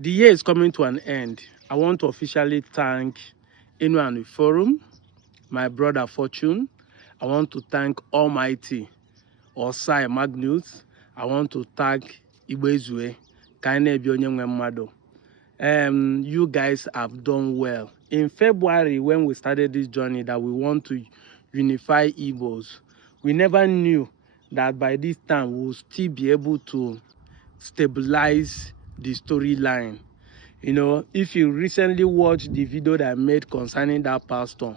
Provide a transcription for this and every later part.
The year is coming to an end. I want to officially thank Inu Forum, my brother Fortune. I want to thank Almighty Osai Magnus. I want to thank Igbo you guys have done well. In February, when we started this journey that we want to unify Igbos, we never knew that by this time we will still be able to stabilize the storyline. You know, if you recently watched the video that I made concerning that pastor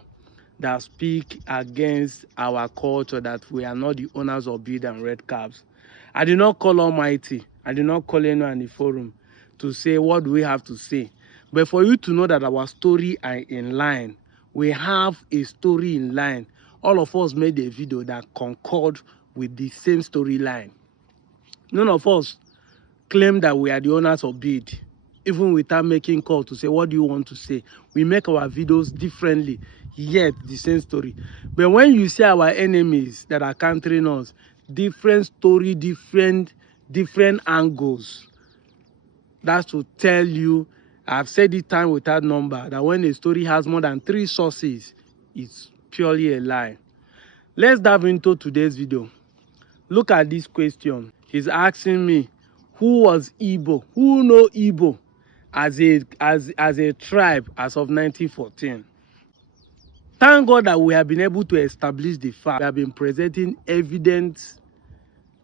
that speak against our culture, that we are not the owners of beard and red caps, I did not call Almighty, I did not call anyone in the forum to say what do we have to say, but for you to know that our story are in line. We have a story in line. All of us made a video that concord with the same storyline. None of us claim that we are the owners of bead, even without making call to say what do you want to say. We make our videos differently, yet the same story. But when you see our enemies that are countering us, different story, different angles, that's to tell you, I've said it time without number, that when a story has more than 3 sources, it's purely a lie. Let's dive into today's video. Look at this question. He's asking me, who was Igbo? Who know Igbo as a tribe as of 1914? Thank God that we have been able to establish the fact. We have been presenting evidence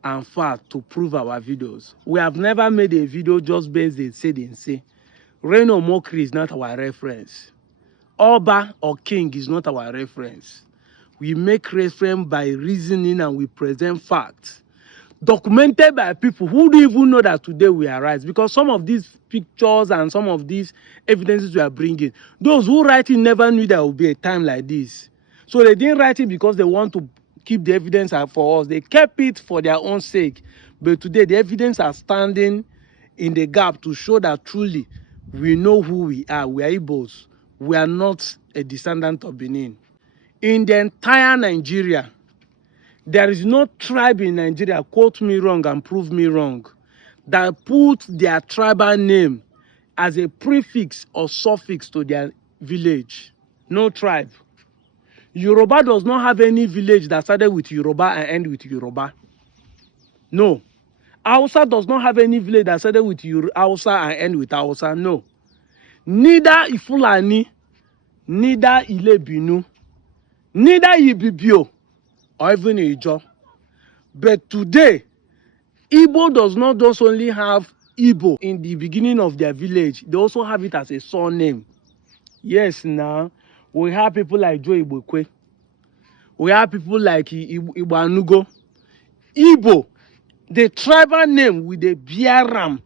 and fact to prove our videos. We have never made a video just based on say. Reign or mockery is not our reference. Oba or king is not our reference. We make reference by reasoning and we present facts documented by people who don't even know that today we are right, because some of these pictures and some of these evidences we are bringing, those who write it never knew there would be a time like this. So they didn't write it because they want to keep the evidence for us. They kept it for their own sake. But today the evidence are standing in the gap to show that truly we know who we are. We are Igbos. We are not a descendant of Benin. In the entire Nigeria, there is no tribe in Nigeria, quote me wrong and prove me wrong, that put their tribal name as a prefix or suffix to their village. No tribe. Yoruba does not have any village that started with Yoruba and end with Yoruba. No. Hausa does not have any village that started with Hausa and end with Hausa. No. Neither Ifulani, neither Ilebinu, neither Ibibio, or even Ijo. But today, Igbo does not just only have Igbo in the beginning of their village, they also have it as a surname. Yes, now, we have people like Joe Igbokwe. We have people like Igbo. Igbo, the tribal name with the Biaram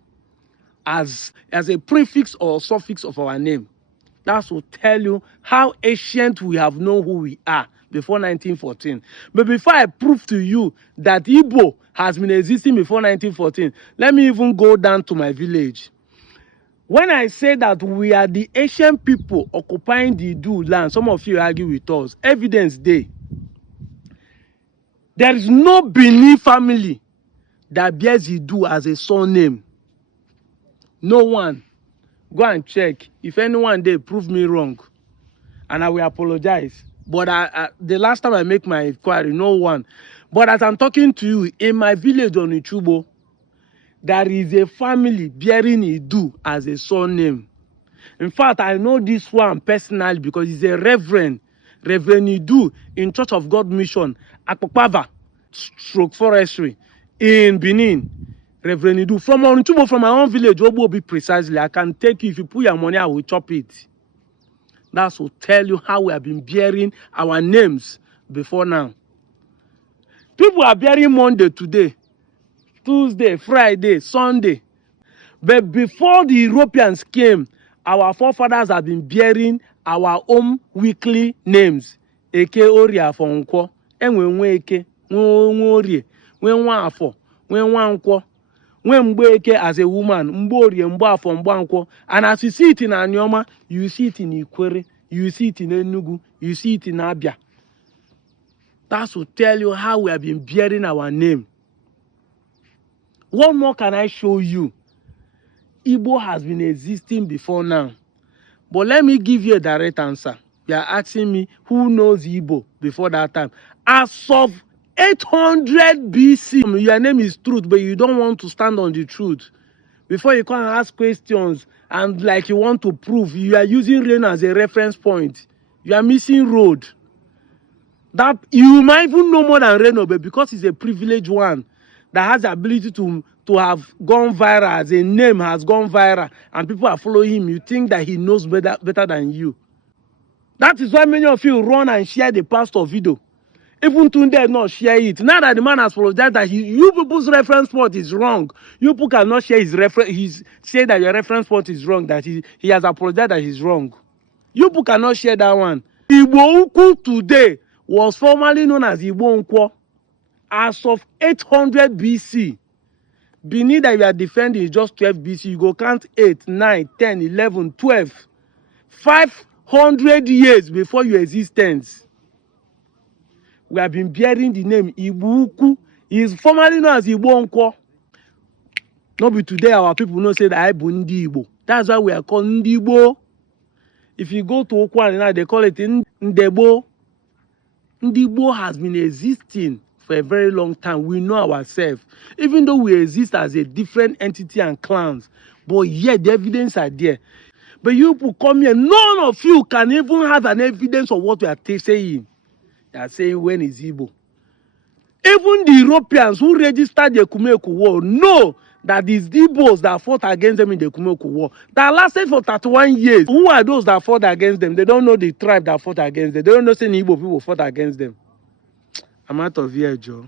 as a prefix or suffix of our name. That will tell you how ancient we have known who we are before 1914. But before I prove to you that Igbo has been existing before 1914, let me even go down to my village. When I say that we are the ancient people occupying the Idu land, some of you argue with us. Evidence day. There is no Benin family that bears Idu as a surname. No one. Go and check. If anyone they prove me wrong, and I will apologize. But the last time I make my inquiry, no one. But as I'm talking to you, in my village on Ichubo, there is a family bearing Idu as a surname. In fact, I know this one personally because he's a Reverend Idu in Church of God Mission, Akpokpava, Stroke Forestry, in Benin. Reverend Idu. From Ichubo, from my own village, Obobi precisely. I can take you. If you put your money, I will chop it. That will tell you how we have been bearing our names before now. People are bearing Monday today, Tuesday, Friday, Sunday. But before the Europeans came, our forefathers have been bearing our own weekly names. Eke Oria Fonko, Enwe Eke, Nworie, Nwanwafo, Nwankwo, Nwembeke as a woman, Mborie, Mbafo, Mbankwo. And as you see it in Anyoma, you see it in Ikwere, you see it in Enugu, you see it in Abia. That will tell you how we have been bearing our name. What more can I show you? Igbo has been existing before now. But let me give you a direct answer. You are asking me who knows Igbo before that time. As of 800 BC, your name is Truth, but you don't want to stand on the truth. Before you come and ask questions and like you want to prove, you are using rain as a reference point. You are missing road. That you might even know more than Reno, but because he's a privileged one that has the ability to have gone viral, as a name has gone viral, and people are following him, you think that he knows better than you. That is why many of you run and share the pastor video. Even Tunde not share it. Now that the man has apologized that you people's reference point is wrong. You people cannot share his reference. He's say that your reference point is wrong, that he has apologized that he's wrong. You people cannot share that one. Igbo Ukwu today was formerly known as Igbo Nkwo. As of 800 BC, beneath that you are defending is just 12 BC. You go count 8, 9, 10, 11, 12. 500 years before your existence. We have been bearing the name Igbo Ukwu. He is formerly known as Igbo Nkwo. Not be today our people know say that I bu Ndi Igbo. That's why we are called Ndi Igbo. If you go to Okwan now, they call it Ndebo. Ndi Igbo has been existing for a very long time. We know ourselves. Even though we exist as a different entity and clans, but yet the evidence are there. But you people come here, none of you can even have an evidence of what we are saying. They are saying when is Igbo. Even the Europeans who registered the Kumeku War know that these Igbos that fought against them in the Kumeku War that lasted for 31 years. Who are those that fought against them? They don't know the tribe that fought against them. They don't know any Igbo people fought against them. I'm out of here, Joe.